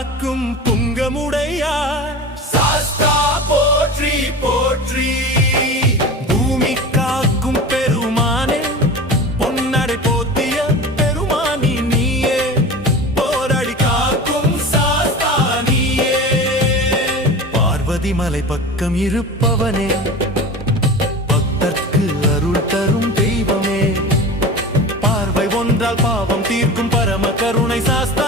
காக்கும் புங்கமுடையார் சாஸ்தா போற்றி போற்றி. பூமி காக்கும் பெருமானே பொன்னடை போத்திய பெருமானி நீயே போரடி காக்கும் சாஸ்தா நீயே. பார்வதி மலை பக்கம் இருப்பவனே பக்தர்க்கு அருள் தரும் தெய்வமே பார்வை ஒன்றால் பாவம் தீர்க்கும் பரம கருணை சாஸ்தா